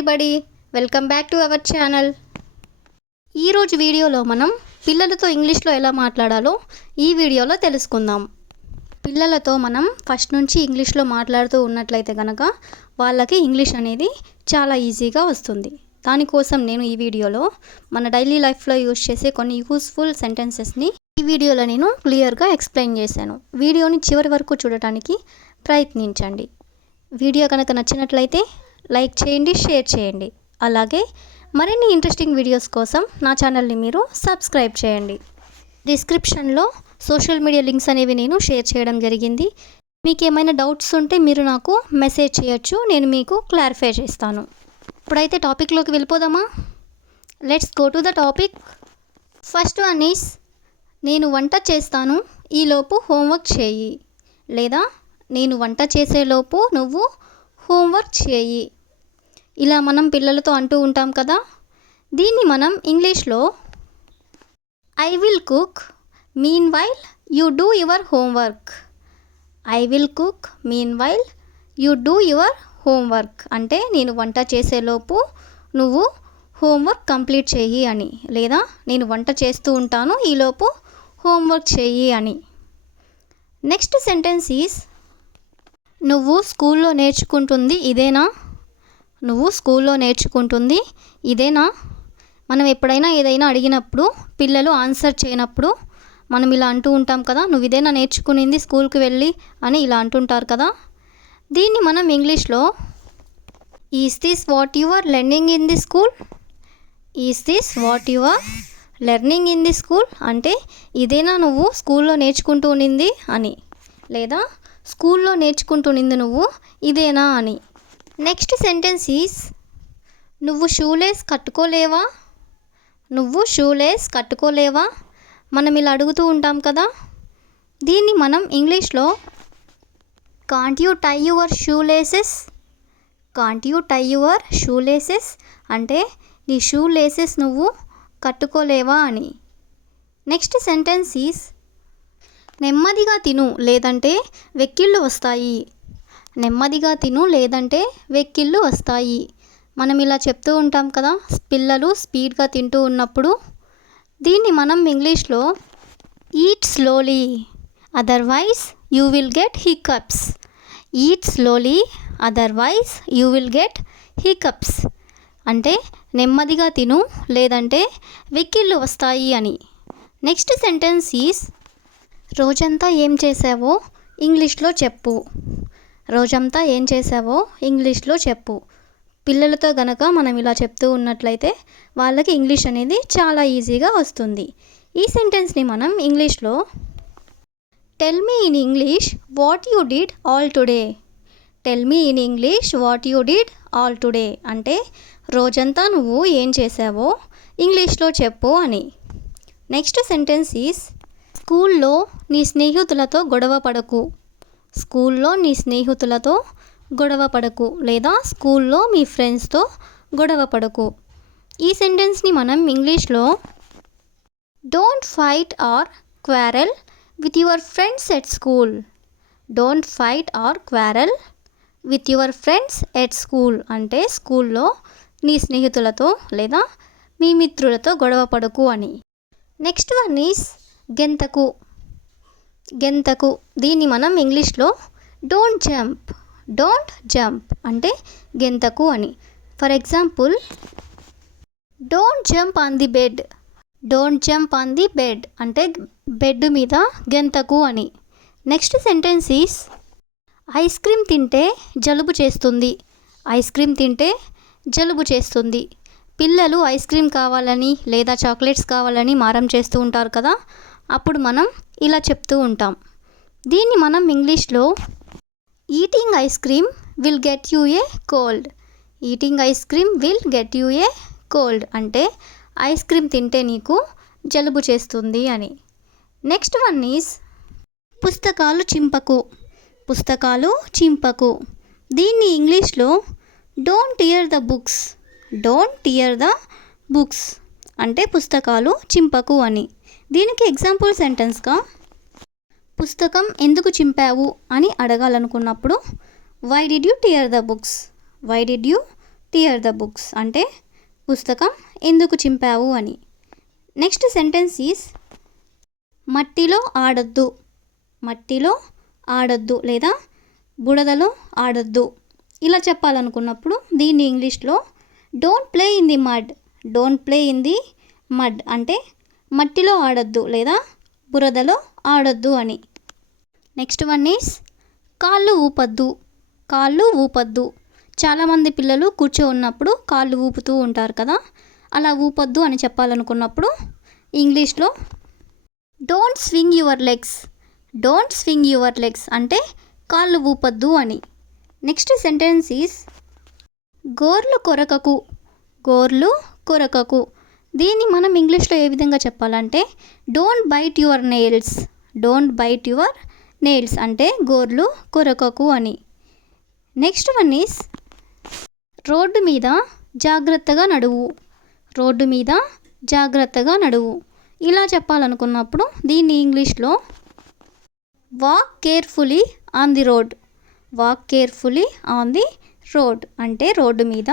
Everybody, welcome back to our channel. ఈరోజు వీడియోలో మనం పిల్లలతో ఇంగ్లీష్లో ఎలా మాట్లాడాలో ఈ వీడియోలో తెలుసుకుందాం. పిల్లలతో మనం ఫస్ట్ నుంచి ఇంగ్లీష్లో మాట్లాడుతూ ఉన్నట్లయితే కనుక వాళ్ళకి ఇంగ్లీష్ అనేది చాలా ఈజీగా వస్తుంది. దానికోసం నేను ఈ వీడియోలో మన డైలీ లైఫ్లో యూజ్ చేసే కొన్ని యూస్ఫుల్ సెంటెన్సెస్ని ఈ వీడియోలో నేను క్లియర్గా ఎక్స్ప్లెయిన్ చేశాను. వీడియోని చివరి వరకు చూడటానికి ప్రయత్నించండి. వీడియో కనుక నచ్చినట్లయితే లైక్ చేయండి, షేర్ చేయండి. అలాగే మరిన్ని ఇంట్రెస్టింగ్ వీడియోస్ కోసం నా ఛానల్ని మీరు సబ్స్క్రైబ్ చేయండి. డిస్క్రిప్షన్లో సోషల్ మీడియా లింక్స్ అనేవి నేను షేర్ చేయడం జరిగింది. మీకు ఏమైనా డౌట్స్ ఉంటే మీరు నాకు మెసేజ్ చేయొచ్చు, నేను మీకు క్లారిఫై చేస్తాను. ఇప్పుడైతే టాపిక్లోకి వెళ్ళిపోదామా? Let's go to the topic. First one is నేను వంట చేస్తాను, ఈలోపు హోంవర్క్ చేయి. లేదా నేను వంట చేసేలోపు నువ్వు హోంవర్క్ చేయి. ఇలా మనం పిల్లలతో అంటూ ఉంటాం కదా. దీన్ని మనం ఇంగ్లీష్లో I will cook mean while you do your homework. I will cook mean while you do your homework అంటే నేను వంట చేసేలోపు నువ్వు హోంవర్క్ కంప్లీట్ చేయి అని, లేదా నేను వంట చేస్తూ ఉంటాను ఈలోపు హోంవర్క్ చేయి అని. నెక్స్ట్ సెంటెన్స్ ఈస్ నువ్వు స్కూల్లో నేర్చుకుంటుంది ఇదేనా? నువ్వు స్కూల్లో నేర్చుకుంటుంది ఇదేనా? మనం ఎప్పుడైనా ఏదైనా అడిగినప్పుడు పిల్లలు ఆన్సర్ చేయనప్పుడు మనం ఇలా అంటూ ఉంటాం కదా, నువ్వు ఇదేనా నేర్చుకునింది స్కూల్కి వెళ్ళి అని ఇలా అంటుంటారు కదా. దీన్ని మనం ఇంగ్లీష్లో is this what you are learning in the school? Is this what you are learning in the school అంటే ఇదేనా నువ్వు స్కూల్లో నేర్చుకుంటూ ఉన్నింది అని, లేదా స్కూల్లో నేర్చుకుంటునింది నువ్వు ఇదేనా అని. నెక్స్ట్ సెంటెన్స్ ఈస్ నువ్వు షూలేస్ కట్టుకోలేవా? నువ్వు షూలేస్ కట్టుకోలేవా? మనం ఇలా అడుగుతూ ఉంటాం కదా. దీన్ని మనం ఇంగ్లీష్లో can't you tie your shoelaces? Can't you tie your shoelaces అంటే నీ షూ లేసెస్ నువ్వు కట్టుకోలేవా అని. నెక్స్ట్ సెంటెన్స్ ఈస్ నెమ్మదిగా తిను లేదంటే వెక్కిళ్ళు వస్తాయి. నెమ్మదిగా తిను లేదంటే వెక్కిళ్ళు వస్తాయి. మనం ఇలా చెప్తూ ఉంటాం కదా పిల్లలు స్పీడ్గా తింటూ ఉన్నప్పుడు. దీన్ని మనం ఇంగ్లీష్లో eat slowly otherwise you will get hiccups. Eat slowly otherwise you will get hiccups అంటే నెమ్మదిగా తిను లేదంటే వెక్కిళ్ళు వస్తాయి అని. నెక్స్ట్ సెంటెన్స్ ఈస్ రోజంతా ఏం చేసావో ఇంగ్లీష్లో చెప్పు. రోజంతా ఏం చేసావో ఇంగ్లీష్లో చెప్పు. పిల్లలతో గనక మనం ఇలా చెప్తూ ఉన్నట్లయితే వాళ్ళకి ఇంగ్లీష్ అనేది చాలా ఈజీగా వస్తుంది. ఈ సెంటెన్స్ని మనం ఇంగ్లీష్లో tell me in English what you did all today. Tell me in English what you did all today అంటే రోజంతా నువ్వు ఏం చేసావో ఇంగ్లీష్లో చెప్పు అని. నెక్స్ట్ సెంటెన్స్ ఈస్ స్కూల్లో నీ స్నేహితులతో గొడవ పడకు. స్కూల్లో నీ స్నేహితులతో గొడవ పడకు లేదా స్కూల్లో మీ ఫ్రెండ్స్తో గొడవ పడకు. ఈ సెంటెన్స్ని మనం ఇంగ్లీష్లో don't fight or quarrel with your friends at school. Don't fight or quarrel with your friends at school అంటే స్కూల్లో నీ స్నేహితులతో లేదా మీ మిత్రులతో గొడవ పడకు అని. నెక్స్ట్ వన్ ఈస్ గెంతకు. గెంతకు దీన్ని మనం ఇంగ్లీష్లో డోంట్ జంప్. డోంట్ జంప్ అంటే గెంతకు అని. For example don't jump on the bed. Don't jump on the bed అంటే బెడ్ మీద గెంతకు అని. Next sentence is eyes cream తింటే జలుబు చేస్తుంది. ఐస్ క్రీమ్ తింటే జలుబు చేస్తుంది. పిల్లలు ఐస్ క్రీమ్ కావాలని లేదా చాక్లెట్స్ కావాలని మారం చేస్తూ ఉంటారు కదా, అప్పుడు మనం ఇలా చెప్తూ ఉంటాం. దీన్ని మనం ఇంగ్లీష్లో eating ice cream will get you a cold. Eating ice cream will get you a cold అంటే ఐస్ క్రీమ్ తింటే నీకు జలుబు చేస్తుంది అని. నెక్స్ట్ వన్ ఈస్ పుస్తకాలు చింపకు. పుస్తకాలు చింపకు దీన్ని ఇంగ్లీష్లో don't tear the books. Don't tear the books అంటే పుస్తకాలు చింపకు అని. దీనికి ఎగ్జాంపుల్ సెంటెన్స్గా పుస్తకం ఎందుకు చింపావు అని అడగాలనుకున్నప్పుడు why did you tear the books. Why did you tear the books అంటే పుస్తకం ఎందుకు చింపావు అని. నెక్స్ట్ సెంటెన్స్ ఈస్ మట్టిలో ఆడొద్దు. మట్టిలో ఆడొద్దు లేదా బుడదలో ఆడొద్దు ఇలా చెప్పాలనుకున్నప్పుడు దీన్ని ఇంగ్లీష్లో don't play in the mud. Don't play in the mud అంటే మట్టిలో ఆడొద్దు లేదా బురదలో ఆడొద్దు అని. నెక్స్ట్ వన్ ఈస్ కాళ్ళు ఊపొద్దు. కాళ్ళు ఊపొద్దు. చాలామంది పిల్లలు కూర్చో ఉన్నప్పుడు కాళ్ళు ఊపుతూ ఉంటారు కదా, అలా ఊపొద్దు అని చెప్పాలనుకున్నప్పుడు ఇంగ్లీష్లో don't swing your legs. Don't swing your legs అంటే కాళ్ళు ఊపొద్దు అని. నెక్స్ట్ సెంటెన్స్ ఈస్ గోర్లు కొరకకు. గోర్లు కొరకకు. దీన్ని మనం ఇంగ్లీష్లో ఏ విధంగా చెప్పాలంటే don't byte your nails. Don't byte your nails అంటే గోర్లు కొరకకు అని. నెక్స్ట్ వన్ ఈస్ రోడ్డు మీద జాగ్రత్తగా నడువు. రోడ్డు మీద జాగ్రత్తగా నడువు ఇలా చెప్పాలనుకున్నప్పుడు దీన్ని ఇంగ్లీష్లో walk carefully on the road. Walk carefully on the road అంటే రోడ్డు మీద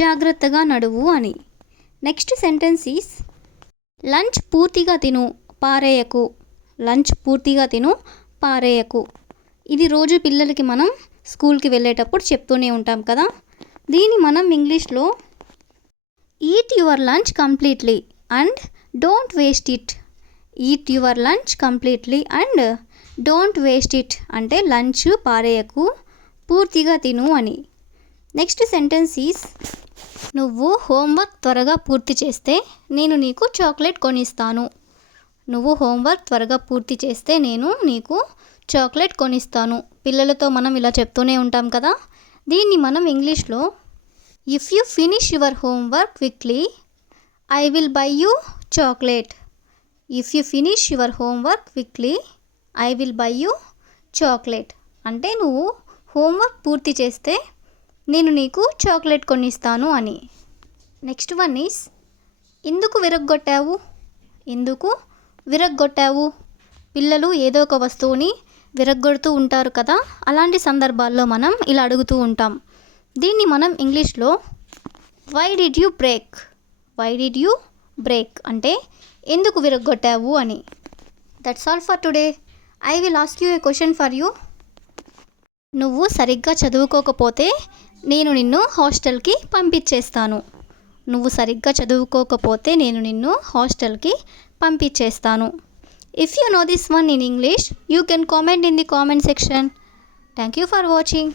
జాగ్రత్తగా నడువు అని. నెక్స్ట్ సెంటెన్స్ ఈస్ లంచ్ పూర్తిగా తిను పారేయకు. లంచ్ పూర్తిగా తిను పారేయకు. ఇది రోజు పిల్లలకి మనం స్కూల్కి వెళ్ళేటప్పుడు చెప్తూనే ఉంటాం కదా, దీన్ని మనం ఇంగ్లీష్లో eat your lunch completely and don't waste it. Eat your lunch completely and don't waste it అంటే లంచ్ పారేయకు, పూర్తిగా తిను అని. నెక్స్ట్ సెంటెన్స్ ఈస్ నువ్వు హోంవర్క్ త్వరగా పూర్తి చేస్తే నేను నీకు చాక్లెట్ కొనిస్తాను. నువ్వు హోంవర్క్ త్వరగా పూర్తి చేస్తే నేను నీకు చాక్లెట్ కొనిస్తాను. పిల్లలతో మనం ఇలా చెప్తూనే ఉంటాం కదా, దీన్ని మనం ఇంగ్లీష్లో if you finish your homework quickly I will buy you chocolate. If you finish your homework quickly I will buy you chocolate అంటే నువ్వు హోంవర్క్ పూర్తి చేస్తే నేను నీకు చాక్లెట్ కొనిస్తాను అని. నెక్స్ట్ వన్ ఈస్ ఎందుకు విరగ్గొట్టావు. ఎందుకు విరగ్గొట్టావు. పిల్లలు ఏదో ఒక వస్తువుని విరగ్గొడుతూ ఉంటారు కదా, అలాంటి సందర్భాల్లో మనం ఇలా అడుగుతూ ఉంటాం. దీన్ని మనం ఇంగ్లీష్లో why did you break. Why did you break అంటే ఎందుకు విరగ్గొట్టావు అని. That's all for today. I will ask you a question for you. నువ్వు సరిగ్గా చదువుకోకపోతే నేను నిన్ను హాస్టల్కి పంపించేస్తాను. నువ్వు సరిగ్గా చదువుకోకపోతే నేను నిన్ను హాస్టల్కి పంపించేస్తాను. If you know this one in English, you can comment in the comment section. Thank you for watching.